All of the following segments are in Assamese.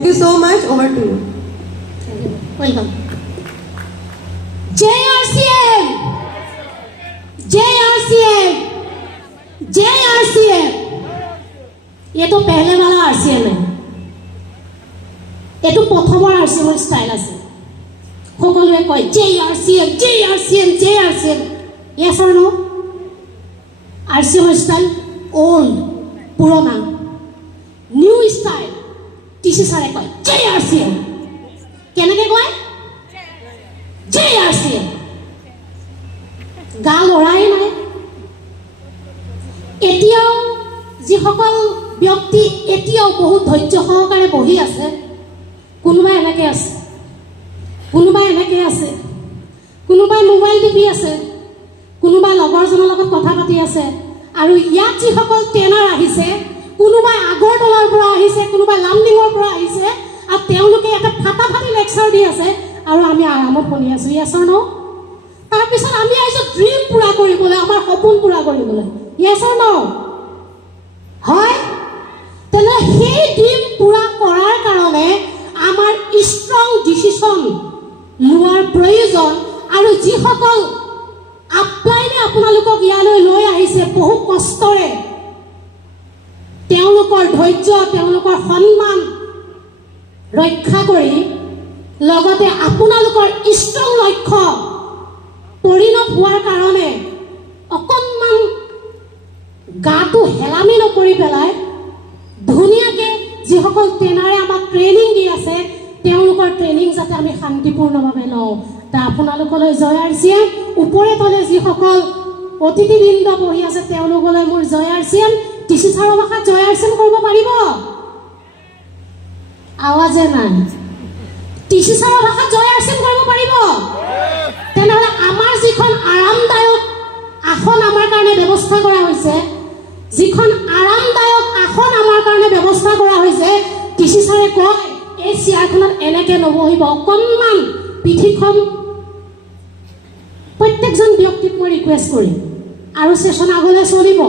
Thank you so much. Over to you. Welcome. JRCM! JRCM! JRCM! ये तो पहले वाला RCM है. ये तो प्रथमर RCM स्टाइल আছে. সকলোৱে কয় JRCM, JRCM, JRCM. Yes or no? RCM style old, পুৰণা. New style. টিচি সাৰে কয় JRCM. কেনেকৈ কয় JRCM. গা লৰাই নাই. এতিয়াও যিসকল ব্যক্তি এতিয়াও বহুত ধৈৰ্য সহকাৰে বহি আছে, কোনোবাই এনেকৈ আছে, কোনোবাই এনেকৈ আছে, কোনোবাই মোবাইল টিপি আছে, কোনোবাই লগৰজনৰ লগত কথা পাতি আছে. আৰু ইয়াত যিসকল ট্ৰেইনাৰ আহিছে, কোনোবাই আগৰতলাৰ পৰা আহিছে, কোনোবাই লামডিঙৰ পৰা আহিছে, আৰু তেওঁলোকে এটা ফাটাফাটি লেকচাৰ দি আছে আৰু আমি আৰামত শুনি আছো. ইয়েছ অৰ ন'? তাৰপিছত আমি আহিছো ড্ৰিম পূৰা কৰিবলৈ, আমাৰ সপোন পূৰা কৰিবলৈ. ইয়েছ অৰ ন'? হয়, তেনে সেই ড্ৰিম পূৰা কৰাৰ কাৰণে আমাৰ ষ্ট্ৰং ডিচিশ্যন লোৱাৰ প্ৰয়োজন. আৰু যিসকল আপলাইনে আপোনালোকক ইয়ালৈ লৈ আহিছে বহু কষ্টৰে, তেওঁলোকৰ ধৈৰ্য, তেওঁলোকৰ সন্মান ৰক্ষা কৰি লগতে আপোনালোকৰ ষ্ট্ৰং লক্ষ্য পৰিণত হোৱাৰ কাৰণে অকণমান গাটো হেলামি নকৰি পেলাই ধুনীয়াকৈ যিসকল ট্ৰেইনাৰে আমাক ট্ৰেইনিং দি আছে, তেওঁলোকৰ ট্ৰেইনিং যাতে আমি শান্তিপূৰ্ণভাৱে লওঁ. আপোনালোকলৈ জয় RCM. ওপৰে তলে যিসকল অতিথিবৃন্দ বহি আছে, তেওঁলোকলৈ মোৰ জয় RCM. টিচি ছাৰৰ ভাষাত জয় RCM কৰিব পাৰিব? আৱাজে নাই. টিচি ছাৰৰ ভাষাত জয় RCM কৰিব পাৰিব? তেনেহ'লে আমাৰ যিখন আৰামদায়ক আসন আমাৰ কাৰণে ব্যৱস্থা কৰা হৈছে, যিখন আৰামদায়ক আসন আমাৰ কাৰণে ব্যৱস্থা কৰা হৈছে, টিচি ছাৰে কয় এই চেয়াৰখনত এনেকৈ নবহিব, অকণমান পিঠিখন প্ৰত্যেকজন ব্যক্তিক মই ৰিকুৱেষ্ট কৰিম আৰু ছেশ্যন আগলৈ চলিব.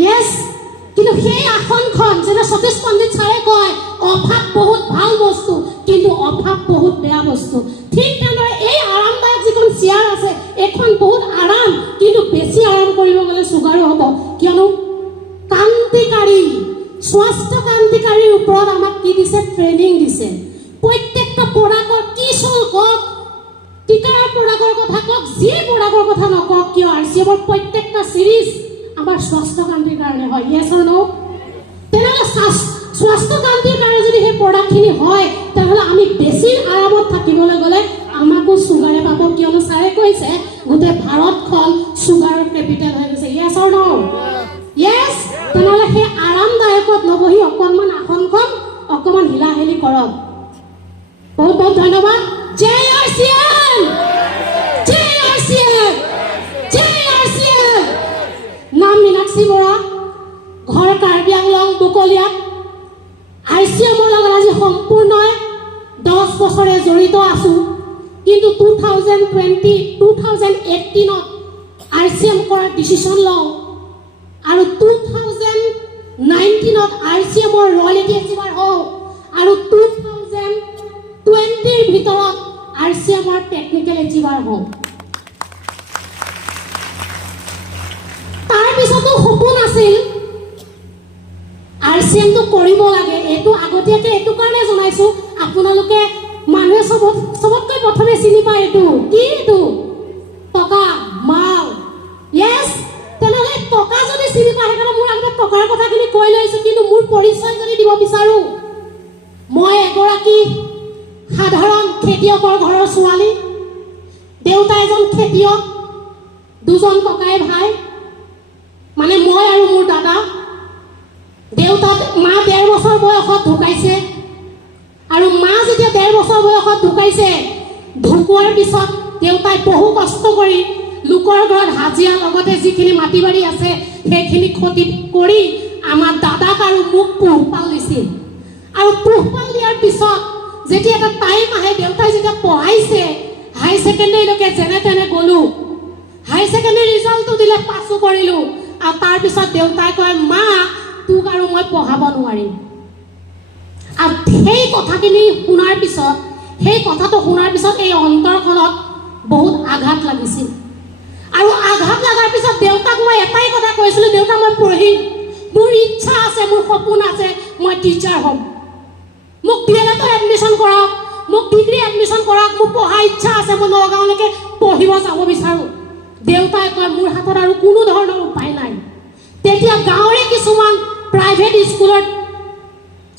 ইয়েছ, কিন্তু সেই আসনখন যেনে সতীশ পণ্ডিত ছাৰে কয় অভাৱ বহুত ভাল বস্তু, কিন্তু অভাৱ বহুত বেয়া বস্তু. ঠিক তেনেদৰে এই আৰামদায়ক যিখন চেয়াৰ আছে, এইখন বহুত আৰাম, কিন্তু বেছি আৰাম কৰিব গ'লে চুগাৰো হ'ব. কিয়নো ক্ৰান্তিকাৰী, স্বাস্থ্য ক্ৰান্তিকাৰীৰ ওপৰত আমাক কি দিছে? ট্ৰেইনিং দিছে. প্ৰত্যেকটা প্ৰডাক্টৰ কি চল কওক, টিকাৰৰ প্ৰডাক্টৰ কথা কওক, যিয়ে প্ৰডাক্টৰ কথা নকওক কিয়, RCMৰ প্ৰত্যেকটা চিৰিজ আমাৰ স্বাস্থ্যকান্তিৰ কাৰণে হয়. ইয়েছ অৰ ন'? তেনেহ'লে স্বাস্থ্যকান্তিৰ কাৰণে যদি সেই প্ৰডাক্টখিনি হয়, তেনেহ'লে আমি বেছি আৰামত থাকিবলৈ গ'লে আমাকো চুগাৰে পাব. কিয়নো ছাৰে কৈছে গোটেই ভাৰতখন চুগাৰৰ কেপিটেল হৈ গৈছে. ইয়েছ অৰ ন'? ইয়েছ. তেনেহ'লে সেই আৰামদায়কত নবহি অকণমান আসনখন অকণমান হিলাহিলি কৰক. বহুত বহুত ধন্যবাদ. JRCM! JRCM! JRCM! নাম মীনাক্ষী বৰা, ঘৰ কাৰ্বি আংলং দুকলীয়াত. RCMৰ লগত আজি সম্পূৰ্ণ 10 বছৰে জড়িত আছোঁ. কিন্তু 2018ত RCM কৰাৰ ডিচিশ্যন লওঁ আৰু 2019ত RCMৰ ৰয়েলিটি এচিভাৰ হওঁ আৰু 2020ৰ ভিতৰত RCMৰ টেকনিকেল এচিভাৰ হওঁ. তাৰপিছতো সপোন আছিল RCMটো কৰিব লাগে. এইটো আগতীয়াকৈ এইটো কাৰণে জনাইছোঁ, আপোনালোকে মানুহে চবতকৈ প্ৰথমে চিনি পায় এইটো কি? এইটো টকা, মাল. ইয়েছ. তেনেহ'লে টকা যদি চিনি পায়, সেইকাৰণে মোৰ আগতে টকাৰ কথাখিনি কৈ লৈছোঁ. কিন্তু মোৰ পৰিচয় যদি দিব বিচাৰোঁ, মই এগৰাকী সাধাৰণ খেতিয়কৰ ঘৰৰ ছোৱালী. দেউতা এজন খেতিয়ক, দুজন ককাই ভাই, মানে মই আৰু মোৰ দাদা. দেউতা, মা 1.5 বছৰ বয়সত ঢুকাইছে, আৰু মা যেতিয়া 1.5 বছৰ বয়সত ঢুকাইছে, ঢুকোৱাৰ পিছত দেউতাই বহু কষ্ট কৰি লোকৰ ঘৰত হাজিৰা, লগতে যিখিনি মাটি বাৰী আছে সেইখিনি ক্ষতি কৰি আমাৰ দাদাক আৰু মোক পোহপাল দিছিল. আৰু পোহপাল দিয়াৰ পিছত যেতিয়া এটা টাইম আহে, দেউতাই যেতিয়া পঢ়াইছে, হাই ছেকেণ্ডেৰীলৈকে যেনে তেনে গ'লোঁ. হাই ছেকেণ্ডেৰী ৰিজাল্টটো দিলে, পাছো কৰিলোঁ. আৰু তাৰপিছত দেউতাই কয়, মা তোক আৰু মই পঢ়াব নোৱাৰিম। আৰু সেই কথাখিনি শুনাৰ পিছত সেই কথাটো শুনাৰ পিছত এই অন্তৰখনত বহুত আঘাত লাগিছিল আৰু আঘাত লগাৰ পিছত দেউতাক মই এটাই কথা কৈছিলোঁ, দেউতা মই পঢ়িম, মোৰ ইচ্ছা আছে, মোৰ সপোন আছে, মই টিচাৰ হ'ম, মোক DLEDত এডমিশ্যন কৰাওক, মোক ডিগ্ৰী এডমিশ্যন কৰাওক, মোৰ পঢ়াৰ ইচ্ছা আছে, মই নগাঁৱলৈকে পঢ়িব যাব বিচাৰোঁ। দেউতাই কয় মোৰ হাতত আৰু কোনো ধৰণৰ উপায় নাই। তেতিয়া গাঁৱৰে কিছুমান প্ৰাইভেট স্কুলত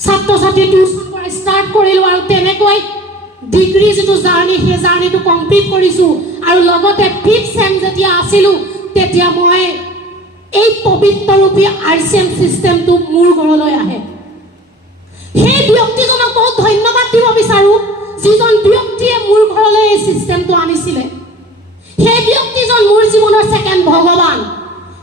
ছাত্ৰ ছাত্ৰী টিউশ্যন কৰা ষ্টাৰ্ট কৰিলোঁ আৰু তেনেকৈ ডিগ্ৰী যিটো জাৰ্ণি সেই জাৰ্ণিটো কমপ্লিট কৰিছোঁ আৰু লগতে 5th চেম যেতিয়া আছিলোঁ তেতিয়া মই এই পবিত্ৰৰূপী RCM চিষ্টেমটো মোৰ ঘৰলৈ আহে। সেই ব্যক্তিজনক বহুত ধন্যবাদ দিব বিচাৰোঁ যিজন ব্যক্তিয়ে মোৰ ঘৰলৈ এই চিষ্টেমটো আনিছিলে। সেই ব্যক্তিজন মোৰ জীৱনৰ ছেকেণ্ড ভগৱান,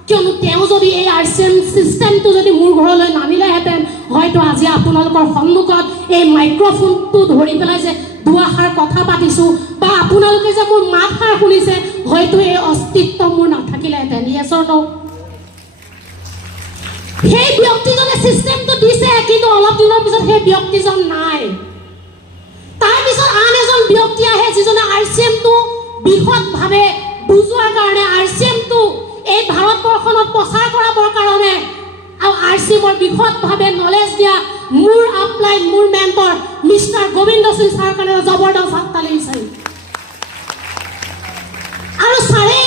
কিয়নো তেওঁ যদি এই RCM চিষ্টেমটো যদি মোৰ ঘৰলৈ নানিলেহেঁতেন হয়তো আজি আপোনালোকৰ সন্মুখত এই মাইক্ৰফোনটো ধৰি পেলাই যে দুআষাৰ কথা পাতিছোঁ বা আপোনালোকে যে মোৰ মাতষাৰ শুনিছে হয়তো এই অস্তিত্ব মোৰ নাথাকিলেহেঁতেন। ইয়েছ অৰ ন'? সেই ব্যক্তিজনে চিষ্টেমটো দিছে কিন্তু অলপ দিনৰ পিছত সেই ব্যক্তিজন নাই। তাৰপিছত আন এজন ব্যক্তি আহে যিজনে RCMটো বিশদভাৱে বুজোৱাৰ কাৰণে, RCMটো এই ভাৰতবৰ্ষত প্ৰচাৰ কৰাবৰ কাৰণে আৰু RCMৰ বিশদভাৱে নলেজ দিয়া মোৰ আপলাইন, মোৰ মেণ্টৰ মিষ্টাৰ গোবিন্দ সিং ছাৰৰ কাৰণে জবৰদস্ত হাততালি বিচাৰি। আৰু ছাৰে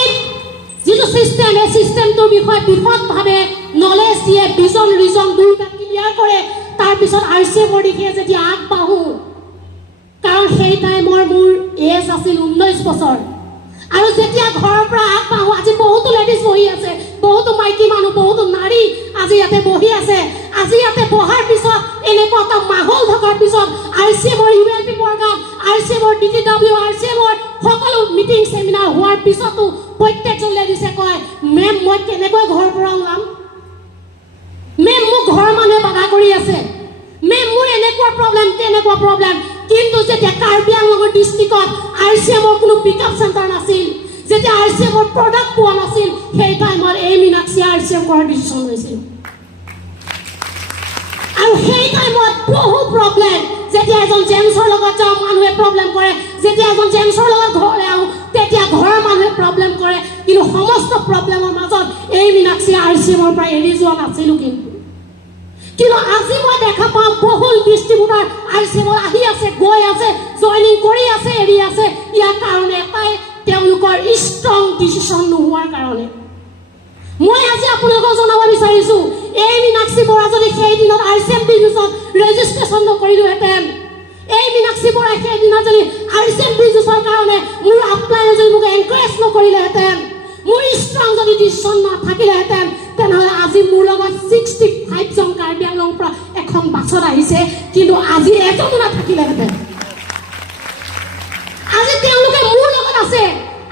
যিটো চিষ্টেম, এই চিষ্টেমটোৰ বিষয়ে বিশদভাৱে নলেজ দিয়ে, ভিজন ৰিজন দুয়োটা ক্লিয়াৰ কৰে। তাৰপিছত RCMৰ দিশে যেতিয়া আগবাঢ়োঁ, কাৰণ সেই টাইমৰ মোৰ এজ আছিল 19 বছৰ আৰু যেতিয়া ঘৰৰ পৰা আগবাঢ়োঁ, আজি বহুতো লেডিজ বহি আছে, বহুতো মাইকী মানুহ, বহুতো নাৰী আজি ইয়াতে বহি আছে। আজি ইয়াতে বহাৰ পিছত এনেকুৱা এটা মাহল থকাৰ পিছত RCMৰ ULP প্ৰগ্ৰাম, RCMৰ DTW, RCMৰ সকলো মিটিং চেমিনাৰ হোৱাৰ পিছতো প্ৰত্যেকজন লেডিজে কয় মেম মই কেনেকৈ ঘৰৰ পৰা ওলাম, মেম মোক ঘৰৰ মানুহে বাধা কৰি আছে, মেম মোৰ এনেকুৱা প্ৰব্লেম তেনেকুৱা প্ৰব্লেম। কিন্তু যেতিয়া কাৰ্বি আংলঙৰ ডিষ্ট্ৰিক্টত RCMৰ কোনো পিকআপ চেণ্টাৰ নাছিল, যেতিয়া RCMৰ প্ৰডাক্ট পোৱা নাছিল, সেই টাইমত এই মীনাক্ষী RCM কৰাৰ ডিচিশ্যন লৈছিল। আৰু সেই টাইমত বহু প্ৰব্লেম, যেতিয়া এজন জেন্টছৰ লগত যাওঁ মানুহে প্ৰব্লেম কৰে, যেতিয়া এজন জেন্টছৰ লগত ঘৰলৈ আহোঁ তেতিয়া ঘৰৰ মানুহে প্ৰব্লেম কৰে, কিন্তু সমস্ত প্ৰব্লেমৰ মাজত এই মীনাক্ষী RCMৰ পৰা এৰি যোৱা নাছিলোঁ। কিন্তু আজি মই দেখা পাওঁ বহুল ডিষ্ট্ৰিবিউটাৰ RCMত আহি আছে, গৈ আছে, জইনিং কৰি আছে, এৰি আছে। ইয়াৰ কাৰণে এটাই, তেওঁলোকৰ ষ্ট্ৰং ডিচিশ্যন নোহোৱাৰ কাৰণে। মই আজি আপোনালোকক জনাব বিচাৰিছোঁ এই মীনাক্ষী বৰা যদি সেই দিনত RCM ডিভিজন ৰেজিষ্ট্ৰেশ্যন নকৰিলোহেঁতেন, এই মীনাক্ষী বৰাই সেই দিনত যদি RCM ডিভিজনৰ কাৰণে মোৰ আপলাইনে যদি মোক এনকাৰেজ নকৰিলেহেঁতেন, মোৰ ষ্ট্ৰং যদি ডিচিশ্যন নাথাকিলেহেঁতেন, তেনেহ'লে আজি মোৰ লগত 65 জন কাৰ্বি আংলঙৰ পৰা এখন বাছত আহিছে, কিন্তু আজি এজনো নাথাকিলেহেঁতেন। আজি তেওঁলোকে মোৰ লগত আছে,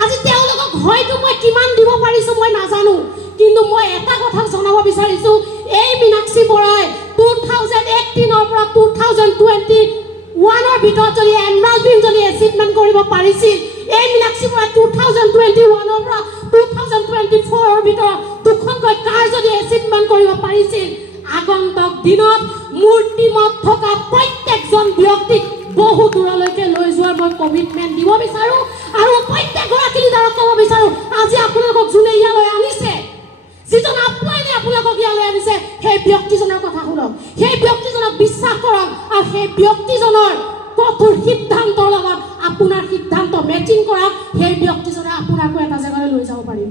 আজি তেওঁলোকক হয়তো মই কিমান দিব পাৰিছোঁ মই নাজানো, কিন্তু মই এটা কথা জনাব বিচাৰিছোঁ এই মীনাক্ষী বৰাই 2018ৰ পৰা 2021ৰ ভিতৰত যদি এমৰাল্ড বিন যদি এচিভমেণ্ট কৰিব পাৰিছিল, এই মীনাক্ষী বৰাই 2021ৰ পৰা 2024ৰ ভিতৰত দুখনকৈ কাৰ যদি এচিভমেণ্ট কৰিব পাৰিছিল, আগন্তুক দিনত মোৰ টিমত থকা প্ৰত্যেকজন ব্যক্তিক বহু দূৰলৈকে লৈ যোৱাৰ মই কমিটমেণ্ট দিব বিচাৰোঁ। আৰু প্ৰত্যেকগৰাকী লিডাৰক ক'ব বিচাৰোঁ আজি আপোনালোকক যোনে ইয়ালৈ আনিছে, যিজন আপলাইনে আপোনালোকক ইয়ালৈ আনিছে, সেই ব্যক্তিজনৰ কথা শুনক, সেই ব্যক্তিজনক বিশ্বাস কৰক আৰু সেই ব্যক্তিজনৰ কঠোৰ সিদ্ধান্তৰ লগত আপোনাৰ সিদ্ধান্ত মেচিং কৰক। সেই ব্যক্তিজনে আপোনাকো এটা জেগালৈ লৈ যাব পাৰিব।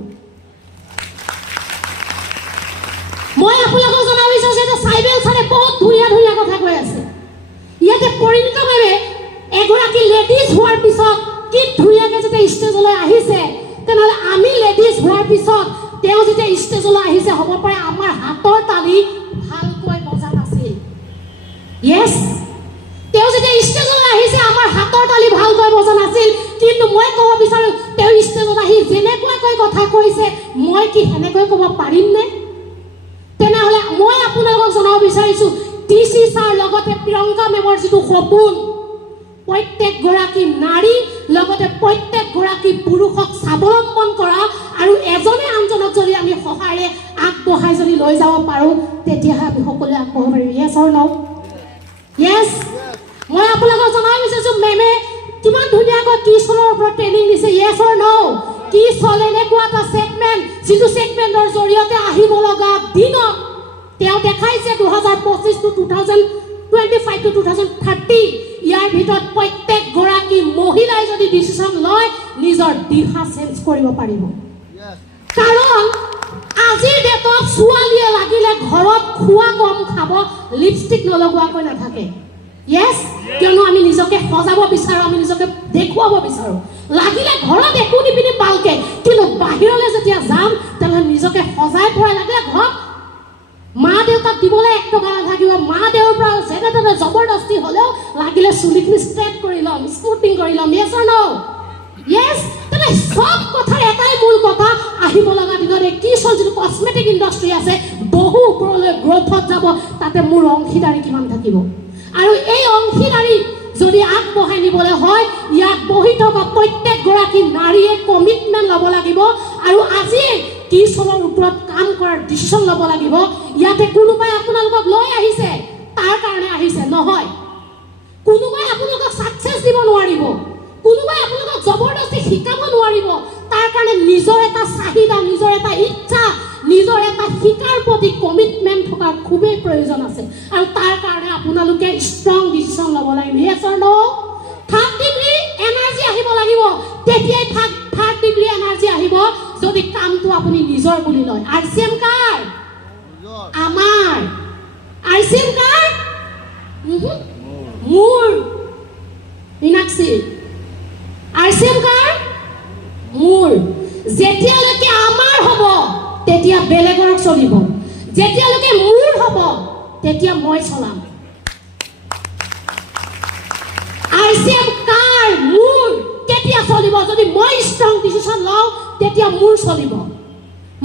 মই আপোনালোকক জনাব বিচাৰিছোঁ যে চাইবেল ছাৰে বহুত ধুনীয়া ধুনীয়া কথা কৈ আছে। ইয়াতে পৰিণীতভাৱে এগৰাকী লেডিজ হোৱাৰ পিছত কি ধুনীয়াকৈ যেতিয়া ষ্টেজলৈ আহিছে, তেনেহ'লে আমি লেডিজ হোৱাৰ পিছত তেওঁ যেতিয়া ষ্টেজলৈ আহিছে, হ'ব পাৰে আমাৰ হাতৰ তালি ভালকৈ বজা নাছিল। য়েছ, তেওঁ যেতিয়া ষ্টেজলৈ আহিছে আমাৰ হাতৰ তালি ভালকৈ বজা নাছিল, কিন্তু মই ক'ব বিচাৰোঁ তেওঁ ষ্টেজত আহি যেনেকুৱাকৈ কথা কৈছে মই কি সেনেকৈ ক'ব পাৰিমনে? তেনেহ'লে মই আপোনালোকক জনাব বিচাৰিছোঁ DC ছাৰ লগতে প্ৰিয়ংকা মেমৰ যিটো সপোন, প্ৰত্যেকগৰাকী নাৰী লগতে প্ৰত্যেকগৰাকী পুৰুষক স্বাৱলম্বন কৰা আৰু এজনে আনজনক যদি আমি সহায়েৰে আগবঢ়াই যদি লৈ যাব পাৰোঁ তেতিয়াহে আমি সকলোৱে আগবঢ়াব পাৰিম। ইয়েছ অৰ ন'? য়েছ মই আপোনালোকক জনাব বিচাৰিছোঁ মেমে কিমান ধুনীয়াকৈ কি চলৰ ওপৰত ট্ৰেইনিং দিছে য়েছ অৰ ন' কি চল এনেকুৱা এটা ছেগমেণ্ট যিটো ছেগমেণ্টৰ জৰিয়তে আহিব লগা দিনত তেওঁ দেখাইছে 2025 to 2025 to 2030 ইয়াৰ ভিতৰত প্ৰত্যেকগৰাকী মহিলাই যদি ডিচিশ্যন লয় নিজৰ দিশা চেঞ্জ কৰিব পাৰিব কাৰণ আজিৰ ডেটত ছোৱালীয়ে লাগিলে ঘৰত খোৱা কম খাব লিপষ্টিক নলগোৱাকৈ নাথাকে য়েছ কিয়নো আমি নিজকে সজাব বিচাৰোঁ আমি নিজকে দেখুৱাব বিচাৰোঁ লাগিলে ঘৰত একো নিপিন্ধি ভালকে কিন্তু বাহিৰলৈ যেতিয়া যাম তেতিয়াহ'লে নিজকে সজাই পৰাই লাগিলে ঘৰত মা দেউতাক দিবলৈ 1 টকা নাথাকিব মা দেউৰ পৰা যেনে তেনে জবৰদস্তি হ'লেও লাগিলে চুলিখিনি ষ্ট্ৰেট কৰি ল'ম স্মুথিং কৰি ল'ম য়েছ অৰ ন' য়েছ তেনে সব কথাৰ এটাই মূল কথা আহিব লগা দিনত কি চল যিটো কছমেটিক ইণ্ডাষ্ট্ৰী আছে বহু ওপৰলৈ গ্ৰ'থত যাব তাতে মোৰ অংশীদাৰী কিমান থাকিব আৰু এই অংশীদাৰী যদি আগবঢ়াই নিবলৈ হয় ইয়াত বহি থকা প্ৰত্যেকগৰাকী নাৰীয়ে কমিটমেণ্ট ল'ব লাগিব আৰু আজি কি চলৰ ওপৰত কাম কৰাৰ ডিচিশ্যন ল'ব লাগিব ইয়াতে কোনোবাই আপোনালোকক লৈ আহিছে তাৰ কাৰণে আহিছে নহয় কোনোবাই আপোনালোকক ছাকচেছ দিব নোৱাৰিব কোনোবাই আপোনালোকক জবৰদস্তি শিকাব নোৱাৰিব তাৰ কাৰণে নিজৰ এটা চাহিদা নিজৰ এটা ইচ্ছা নিজৰ এটা শিকাৰ প্ৰতি কমিটমেণ্ট থকাৰ খুবেই প্ৰয়োজন আছে আৰু তাৰ কাৰণে আপোনালোকে ষ্ট্ৰং ডিচিশ্যন ল'ব লাগিব য়েছ অৰ ন' 3rd ডিগ্ৰী এনাৰ্জি আহিব লাগিব তেতিয়াই 3rd ডিগ্ৰী এনাৰ্জি আহিব যদি কামটো আপুনি নিজৰ বুলি লয় RCM কাৰ আমাৰ RCM কাৰ মোৰ মীনাক্ষী RCM কাৰ মোৰ যেতিয়ালৈকে আমাৰ হ'ব তেতিয়া বেলেগৰ চলিব যেতিয়ালৈকে মোৰ হ'ব তেতিয়া মই চলাম RCM কাৰ মোৰ কেতিয়া চলিব যদি মই ষ্ট্ৰং ডিচিশ্যন লওঁ তেতিয়া মোৰ চলিব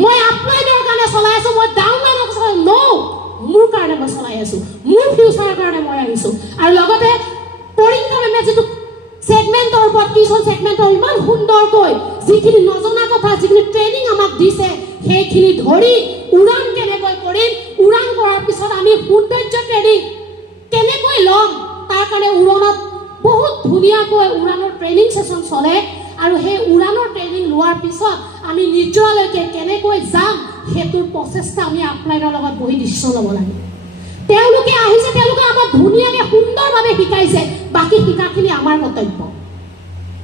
মই আপলাইনৰ কাৰণে চলাই আছোঁ মই ডাউনলাইনৰ চলাই ন' মোৰ কাৰণে মই চলাই আছোঁ মোৰ ফিউচাৰৰ কাৰণে মই আহিছোঁ আৰু লগতে পৰিণীতা মেমে যিটো ছেগমেণ্টৰ ওপৰত কিছু ছেগমেণ্টৰ ইমান সুন্দৰকৈ যিখিনি নজনা কথা যিখিনি ট্ৰেইনিং আমাক দিছে সেইখিনি ধৰি উৰাণ কেনেকৈ কৰিম উৰাণ কৰাৰ পিছত আমি সৌন্দৰ্য ট্ৰেইনিং কেনেকৈ ল'ম তাৰ কাৰণে উৰণত বহুত ধুনীয়াকৈ উৰাণৰ ট্ৰেইনিং ছেশ্যন চলে আৰু সেই উৰাণৰ ট্ৰেইনিং লোৱাৰ পিছত আমি নিজলৈকে কেনেকৈ যাম সেইটোৰ প্ৰচেষ্টা আমি আপলাইনৰ লগত বহি ডিচিশ্যন ল'ব লাগে তেওঁলোকে আহিছে তেওঁলোকে আমাক ধুনীয়াকৈ সুন্দৰভাৱে শিকাইছে বাকী শিকাখিনি আমাৰ কৰ্তব্য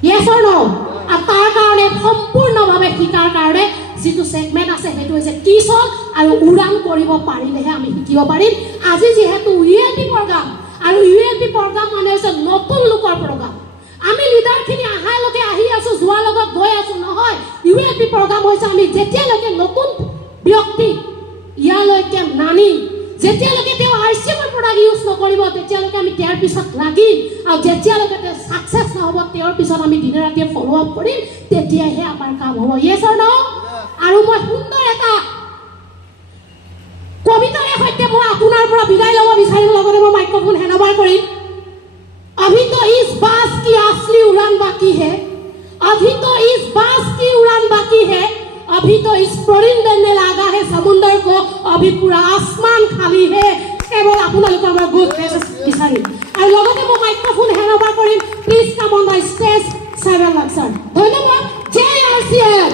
য়েছ অৰ ন' আৰু তাৰ কাৰণে সম্পূৰ্ণভাৱে শিকাৰ কাৰণে যিটো ছেগমেণ্ট আছে সেইটো হৈছে কি চল আৰু উৰাণ কৰিব পাৰিলেহে আমি শিকিব পাৰিম আজি যিহেতু ULP প্ৰগ্ৰাম আৰু ULP প্ৰগ্ৰাম মানে হৈছে নতুন লোকৰ প্ৰগ্ৰাম আমি লিডাৰখিনি আহালৈকে আহি আছোঁ যোৱাৰ লগত গৈ আছোঁ নহয় ULP প্ৰগ্ৰাম হৈছে আমি যেতিয়ালৈকে নতুন ব্যক্তি ইয়ালৈকে নানিম যেতিয়ালৈকে তেওঁ RCM প্ৰডাক্ট ইউজ নকৰিব তেতিয়ালৈকে আমি তেওঁৰ পিছত লাগিম আৰু যেতিয়ালৈকে তেওঁ ছাকচেছ নহ'ব তেওঁৰ পিছত আমি দিনে ৰাতিয়ে ফ'ল' আপ কৰিম তেতিয়াহে আমাৰ কাম হ'ব য়েছ অৰ ন' আৰু মই সুন্দৰ এটা কবিতাৰে সৈতে মই আপোনাৰ পৰা বিদায় ল'ব বিচাৰিম লগতে মই মাইক্ৰফোন হেণ্ডঅভাৰ কৰিম अभी तो इस बास की असली उड़ान बाकी है अभी तो इस बास की उड़ान बाकी है अभी तो इस परिंदे ने लगा है समुद्र को अभी पूरा आसमान खाली है केवल আপোনালোকৰ পৰা গুড মেছেজ বিচাৰিম আৰু লগতে মই মাইক্ৰফোন হেণ্ডঅভাৰ কৰিম please come on the stage 7 lakh ধন্যবাদ জয় RCM